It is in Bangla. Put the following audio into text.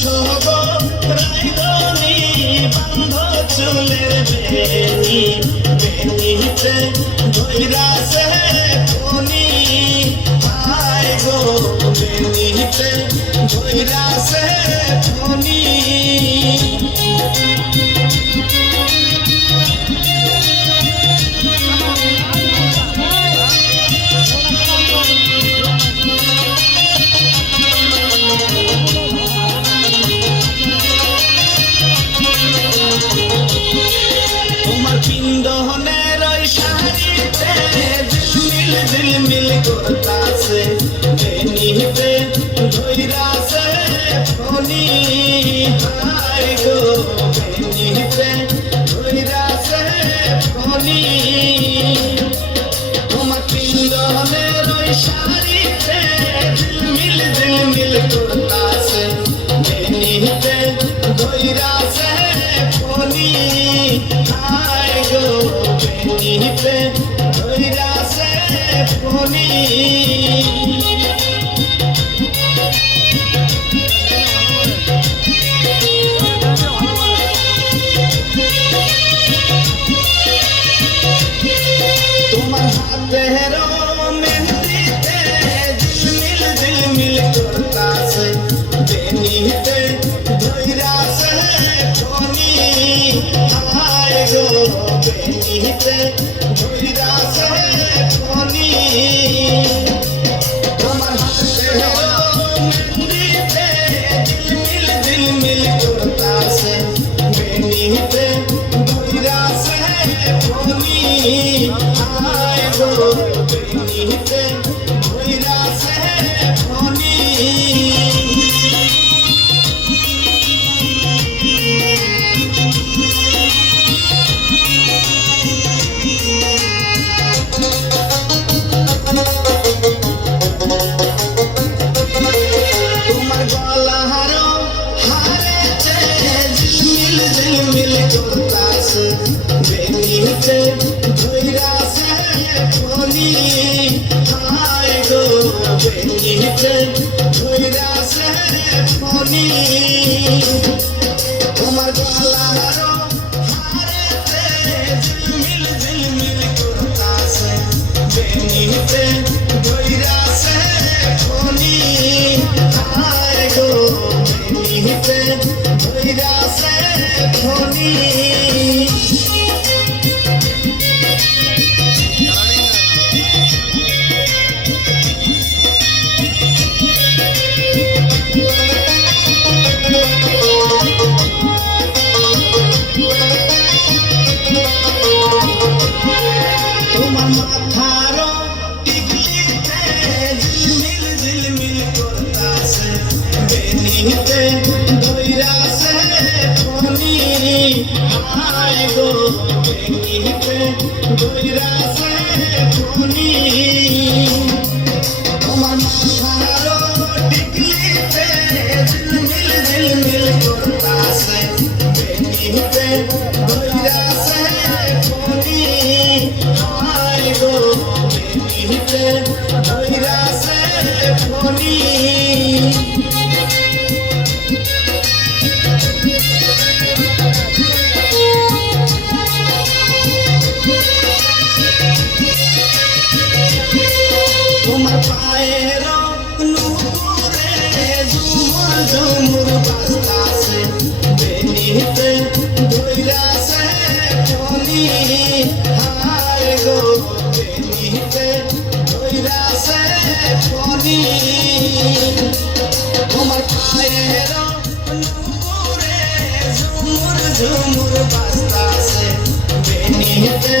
শোভো রাইদনি বান্ধ চুলের বেনি বেনিতে ধৈরাছে ফনি হায় গো বেনিতে ধৈরাছে ফনি পিন্দনের ওই শাড়িতে ঝিলমিল ঝিলমিল করতাছে বেনিতে ধৈরাছে ফনি হায় গো বেনিতে ধৈরাছে ফনি তোমার পিন্দনের ওই শাড়িতে ঝিলমিল ঝিলমিল করতাছে বেনিতে ধৈরাছে ফনি হায় গো বেনিতে ধৈরাছে ফনি তোমার হাতের মেহেন্দিতে ঝিলমিল ঝিলমিল করতাছে বেনিতে ধৈরাছে ফনি হায় গো বেনিতে ধৈরাছে ফনি তোমার হাতের মেহেন্দিতে ঝিলমিল ঝিলমিল করতাছে বেনিতে ধৈরাছে ফনি হায় গো বেনিতে ধৈরাছে ফনি তোমার গলার হারেতে ঝিলমিল ঝিলমিল করতাছে বেনিতে ধৈরাছে ফনি হায় গো বেনিতে ধৈরাছে ফনি তোমার গলার হারেতে ঝিলমিল ঝিলমিল করতাছে বেনিতে ধৈরাছে ফনি হায় গো বেনিতে ধৈরাছে ফনি তোমার মাথার টিকলিতে ঝিলমিল ঝিলমিল করতাছে বেনিতে ধৈরাছে ফনি হায় গো বেনিতে ধৈরাছে ফনি তোমার মাথার টিকলিতে ঝিলমিল ঝিলমিল করতাছে বেনিতে ধৈরাছে ফনি হায় গো বেনিতে ধৈরাছে ফনি তোমার পায়ের নুপুরে ঝুমুর ঝুমুর বাজতাছে বেনিতে ধৈরাছে ফনি হায় গো বেনিতে ধৈরাছে ফনি তোমার পায়ের নুপুরে ঝুমুর ঝুমুর বাজতাছে বেনিতে